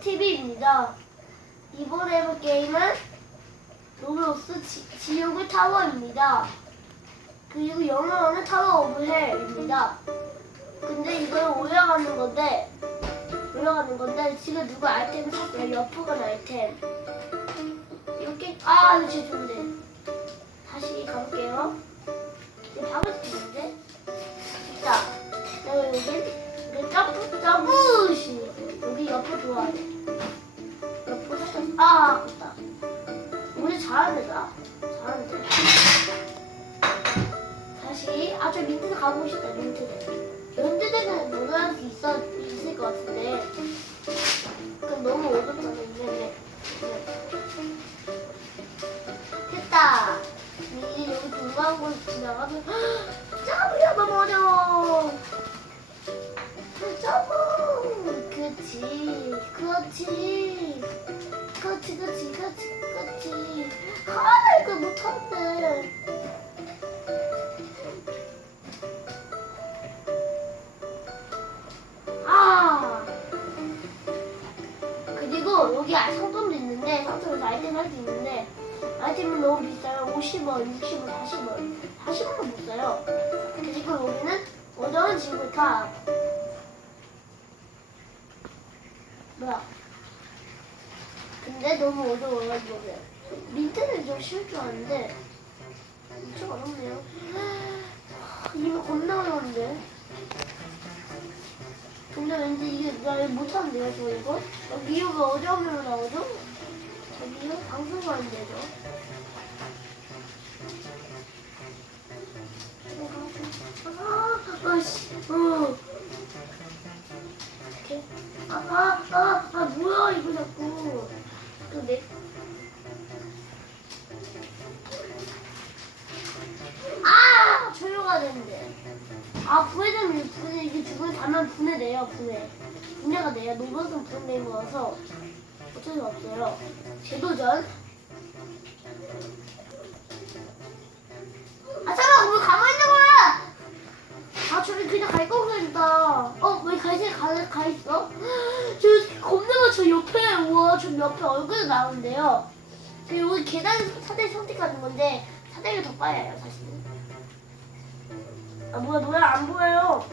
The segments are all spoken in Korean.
TV입니다. 이번에 해볼 게임은 로블록스 지, 지옥의 타워입니다. 그리고 영어로는 타워 오브 헬입니다. 근데 이걸 올라가는 건데 올라가는 건데 지금 누가 아이템을 샀어요. 옆으로 아이템. 이렇게 아 이거 진짜 좋은데. 다시 가볼게요. 이제 박을 수 있는데. 있다. 내가 여기 여기 점프 점프시 여기 옆에 살짝 아 아깝다. 우리 잘하는데 나 잘하는데. 다시 아저 민트는 가보고 싶다 민트는. 연두대는 노래할 수 있어 있을 것 같은데. 그럼 너무 어렵잖아 이제. 됐다. 이제 여기 중간곳 지나가면 점프야 너무 어려워. 못하는데. 아. 그리고 여기 아- 상점도 있는데 상점에서 아이템 할 수 있는데 아이템은 너무 비싸요. 50원, 60원, 40원. 40원도 못 사요. 그리고 여기는 어려운 지구타. 뭐야? 너무 이거는. 민트는 좀 쉬울 줄 알았는데 엄청 어렵네요. 이거 겁나 어려운데. 근데 왠지 이게 나 못하는데요, 저 이거? 여기 이유가 어려우면 나오죠? 저기요? 되죠? 이게 죽을 가면 분해돼요, 분해. 분해가 돼요. 노벨은 분해된 거라서 어쩔 수 없어요. 재도전. 아, 잠깐, 왜 가만히 있는 거야? 아, 저기 그냥 갈 거구나, 진짜. 어, 왜 가시, 가, 가 있어? 저, 겁나 저 옆에, 우와, 저 옆에 얼굴이 나오는데요. 저 여기 계단 사대 선택하는 건데, 사대가 더 빠야요, 사실은. 아, 뭐야, 뭐야, 안 보여요.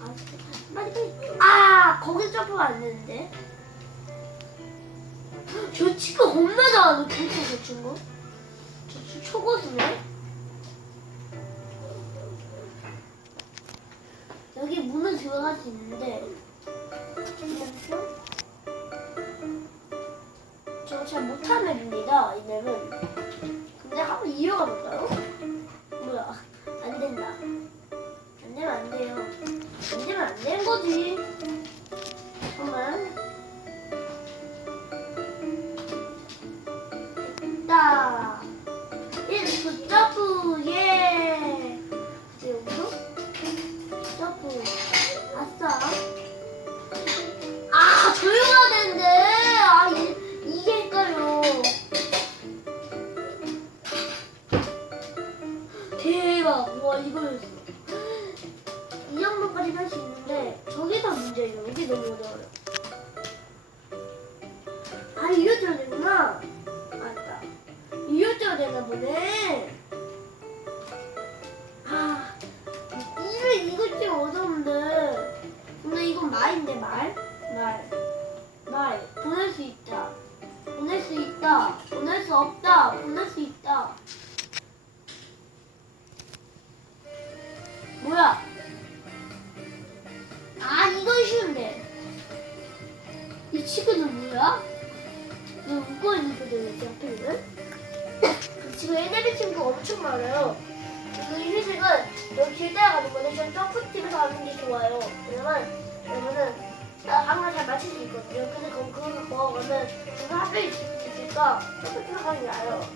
아, 빨리, 빨리. 아, 거기 점프가 안 되는데. 저 친구 겁나 잘하는 캐릭터, 저 친구. 저, 저 초고수네. 여기 문을 들어갈 수 있는데. 잠시만요. 저잘 못하는 앱입니다, 이 맵은. 이어가 볼까요? 뭐야, 안 된다. 안 되면 안 돼요. 안 되면 안 되는 거지. 잠깐만. 됐다. 예, 그 점프, 수 있는데 저기가 문제예요. 여기 너무 어려워요. 아 이어져야 되구나. 맞다. 이어져야 되나 보네. 아 이거 이거 좀 어려운데. 근데 이건 말인데 말? 말. 말. 보낼 수 있다. 보낼 수 있다. 보낼 수 없다. 보낼 수 있다. 지금 애들이 친구 엄청 많아요. 이 회색은 여기 길 따라가는 건데 전 점프팀에서 하는 게 좋아요. 왜냐면 왜냐면은 나 항상 잘 맞출 수 있거든요. 근데 그거 그거 그거는 누가 수 있으니까 점프팀에서 하는 게 나아요.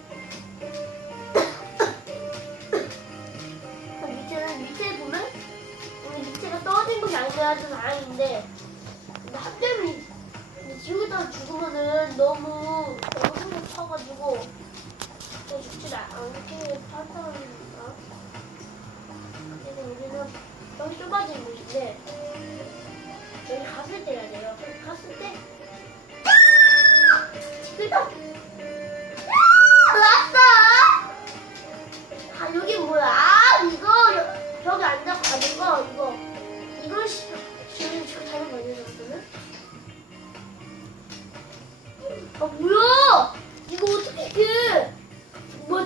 그 밑에는 밑에 보면 우리 밑에가 떨어진 것이 아니라 좀 다행인데 근데 학점이 지우다 죽으면은 너무 너무 힘을 쳐가지고 또 죽지 않게 살펴니까 그리고 여기는 여기 좁아진 있는데 여기 갔을 때 해야 돼요. 갔을 때 지금다 왔어. 아 여기 뭐야? 아 이거 여- 벽에 앉아 가는 거 이거 이걸 시 지금 지금 잘못 만들었거든. 아 뭐야? 이거 어떻게 이게?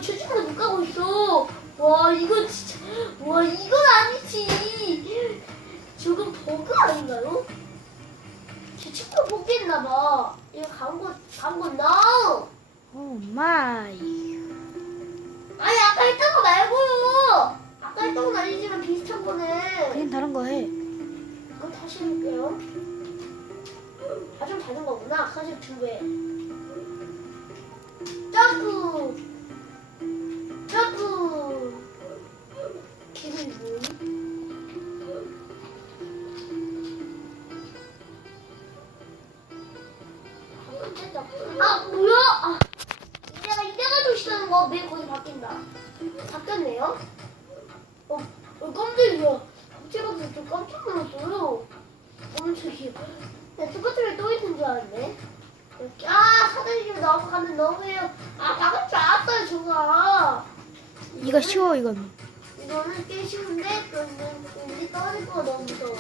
뭐야 최초로 못 가고 있어. 와 이거 진짜 와 이건 아니지. 저건 버그 아닌가요? 제 친구 포기했나 봐. 이거 광고 광고 no. 오 마이. 아니 아까 했던 거 말고 아까 했던 건 아니지만 비슷한 거네. 그냥 다른 거 해. 그럼 다시 해볼게요. 아 좀 다른 거구나. 사실 두 배. 아 뭐야? 아 이제가 이제가 조심하는 거 매일 거기 바뀐다. 바뀌었네요. 어, 어 깜짝이야. 제가 좀 깜짝 놀랐어요. 깜짝이야. 나 똑같은 애또 있는 줄 알았네. 이렇게, 아 사장님 나와서 가면 너무해요. 아 나갈 줄 알았어요 저가. 이거 쉬워 이건. 이거는 꽤 쉬운데 그러면 왠지 떨어질 거가 너무 무서워.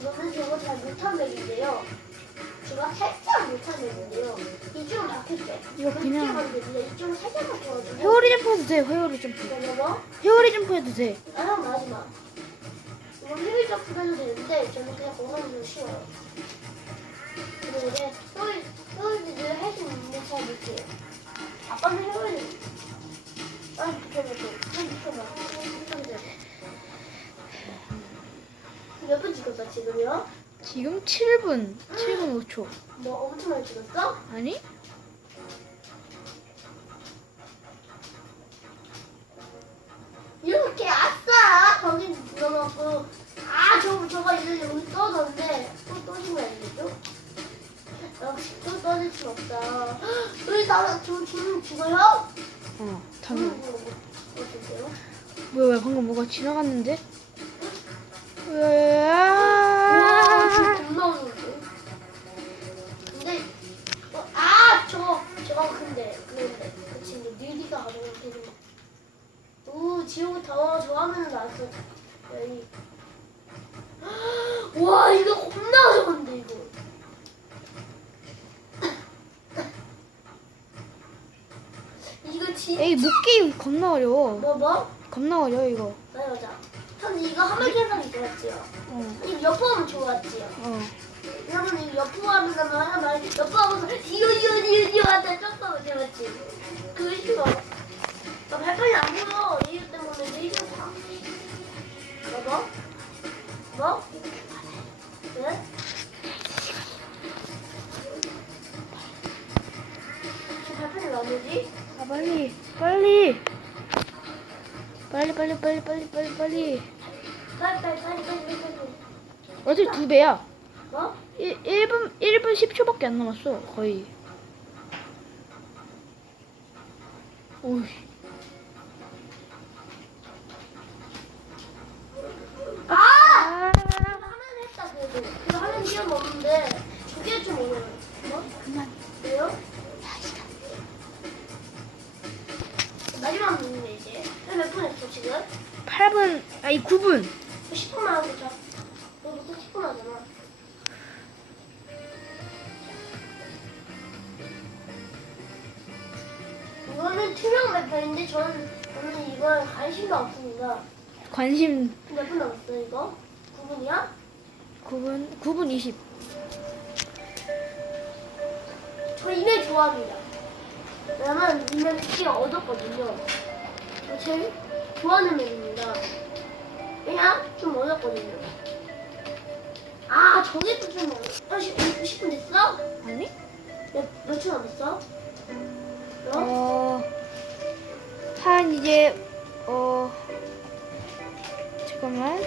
이거는 저거 잘 못한 맵인데요. 제가 살짝 못한 맵인데요. 이쪽은 바뀌었대. 이거 그냥- 만드는데 이쪽은 살짝 바뀌어가지고. 회오리 점프 해도 돼. 회오리 점프. 뭐? 회오리 점프 해도 돼. 아, 형 마지막. 이건 점프 해도 되는데 저는 그냥 좀 쉬워요. 그리고 이제 헤어리, 헤어리를 할수 있는데 잘 못해요. 지금요? 지금 7분. 7분 5초. 뭐 엄청 많이 찍었어? 아니? 이렇게 아싸! 거기 눌러놓고 아 저거 저거 이제 여기 떠졌는데 또 떠지면 안 되죠? 역시 또 떠질 수 없다. 우리 나저 지금 죽어요? 어. 저는 당연. 못 어떡해요? 뭐야 왜 방금 뭐가 지나갔는데? 와 진 에이 목기 겁나 어려워. 뭐 뭐? 겁나 어려워 이거. 나 여자. 형 이거 하면 계산 좋았지요. 어. 이거 옆으로 하면 좋았지요. 어. 여러분 이거 옆으로 하면 하는 말 옆으로 하면서 뒤로 뒤로 뒤로 뒤로 하다 쫓아오면 재밌지. 그거 싫어. 빨리 빨리 빨리 빨리. 빨리 빨리 빨리 빨리 빨리. 어제 두 배야. 뭐? 1, 1분 1분 10초밖에 안 남았어. 거의. 오이. 아! 아! 하면 했다 그래도. 그래도 하면 뛰어먹는데 그게 좀 오래. 뭐? 그만. 왜요? 8분 아니 9분 10분만 하고 자. 너도 또 10분 하잖아. 이거는 투명 맵편인데 저는 저는 이걸 관심도 없습니다. 관심 몇 분 남았어 이거? 9분이야? 9분 9분 20 저 이메일 좋아합니다. 왜냐면 이메일 꽤 얻었거든요. 저 제일 좋아하는 맵입니다. 그냥 좀 얻었거든요. 아, 저게 좀 어려. 아, 10, 10분 됐어? 아니? 몇, 몇초 남았어? 어? 어, 한 이제 어 잠깐만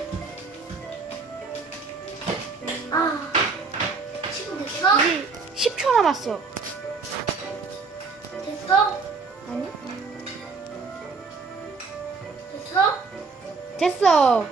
아, 10분 됐어? 이제 10초 남았어. 됐어? Just so.